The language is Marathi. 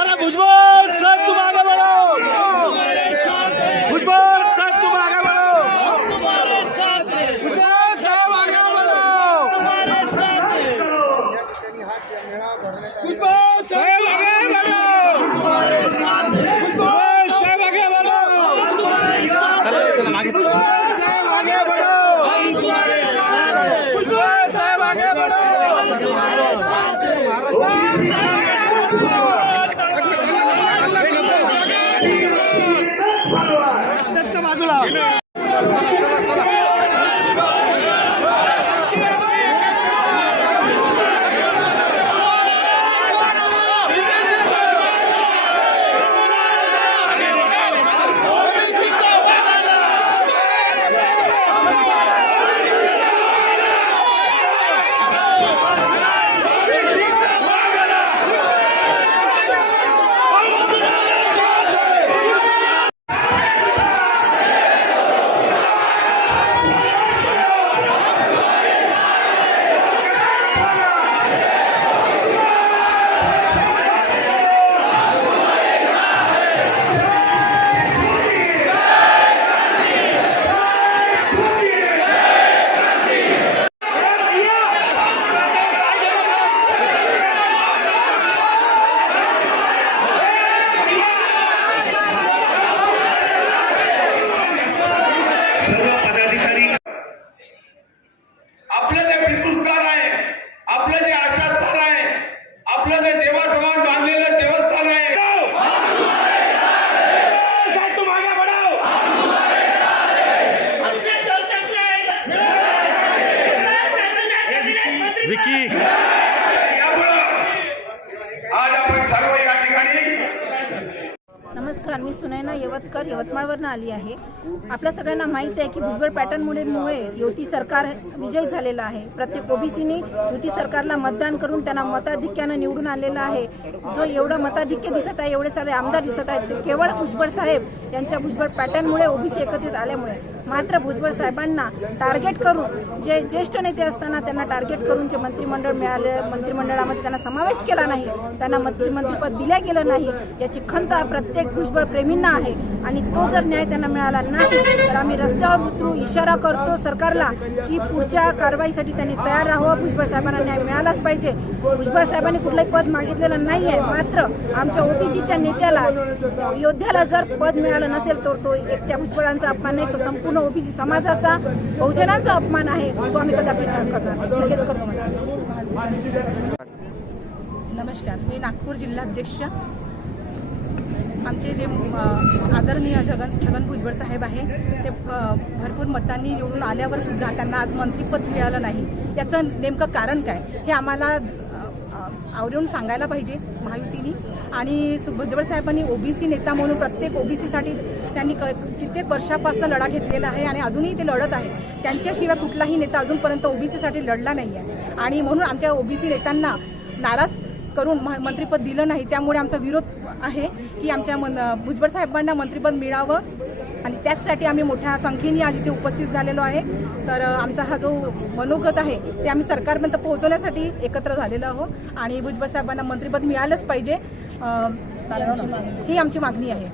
अरे भुजबल साहब तुम आगे बढ़ो भुजबल साहब तुम आगे बढ़ो भुजबल साहब आगे बढ़ो भुजबल साहब आगे बढ़ो भुजबल साहब आगे बढ़ो भुजबल सर्व विकी. आज आपण सर्व या ठिकाणी नमस्कार मी सुनैना यवतकर यवतमाळवरनं आली आहे. आपल्या सगळ्यांना माहीत आहे की भुजबळ पॅटर्नमुळे मुळे युती सरकार विजयी झालेलं आहे. प्रत्येक ओबीसीने युती सरकारला मतदान करून त्यांना मताधिक्यानं निवडून आणलेलं आहे. जो एवढं मताधिक्य दिसत आहे एवढे सारे आमदार दिसत आहेत ते केवळ भुजबळ साहेब यांच्या भुजबळ पॅटर्नमुळे ओबीसी एकत्रित आल्यामुळे. मात्र भुजबळ साहेबांना टार्गेट करून जे ज्येष्ठ नेते असताना त्यांना टार्गेट करून जे मंत्रिमंडळ मिळाले मंत्रिमंडळामध्ये त्यांना समावेश केला नाही त्यांना मंत्रिमंत्रीपद दिलं दिल्या गेलं नाही याची खंत प्रत्येक भुजबळ प्रेमींना आहे. आणि तो जर न्याय त्यांना मिळाला नाही तर आम्ही रस्त्यावर उतरू इशारा करतो सरकारला की पुढच्या कारवाईसाठी त्यांनी तयार राहावं. भुजबळ साहेबांना न्याय मिळालाच पाहिजे. भुजबळ साहेबांनी कुठलंही पद मागितलेलं नाही आहे मात्र आमच्या ओबीसीच्या नेत्याला योद्ध्याला जर पद मिळालं नसेल तर तो एकट्या भुजबळांचा अपमान नाही तो संपूर्ण ओबीसी समाजाचा बहुजनांचा अपमान आहे तो आम्ही कदापि सहन करणार निषेध करतो नमस्कार मी नागपूर जिल्हाध्यक्ष. आमचे जे आदरणीय जगन छगन भुजबळ साहेब आहे ते भरपूर मतांनी निवडून आल्यावर सुद्धा त्यांना आज मंत्रिपद मिळालं नाही. याचं नेमकं कारण काय? हे आम्हाला आवरून सांगायला पाहिजे महायुतीने. आणि सु- भुजबळ साहेबांनी ओबीसी नेता म्हणून प्रत्येक ओबीसीसाठी त्यांनी क कित्येक वर्षापासून लढा घेतलेला आहे आणि अजूनही ते लढत आहे. त्यांच्याशिवाय कुठलाही नेता अजूनपर्यंत ओबीसीसाठी लढला नाही आहे. आणि म्हणून आमच्या ओबीसी नेत्यांना नाराज करून म- मंत्रिपद दिलं नाही त्यामुळे आमचा विरोध आहे की आमच्या मन भुजबळ साहेबांना मंत्रिपद मिळावं आणि त्याचसाठी आम्ही मोठ्या संख्येने आज इथे उपस्थित झालेलो आहे. तर आमचा हा जो मनोगत आहे ते आम्ही सरकारपर्यंत पोहोचवण्यासाठी एकत्र झालेलो आहोत. आणि भुजबळ साहेबांना मंत्रिपद मिळालंच पाहिजे. ही आमची मागणी आहे.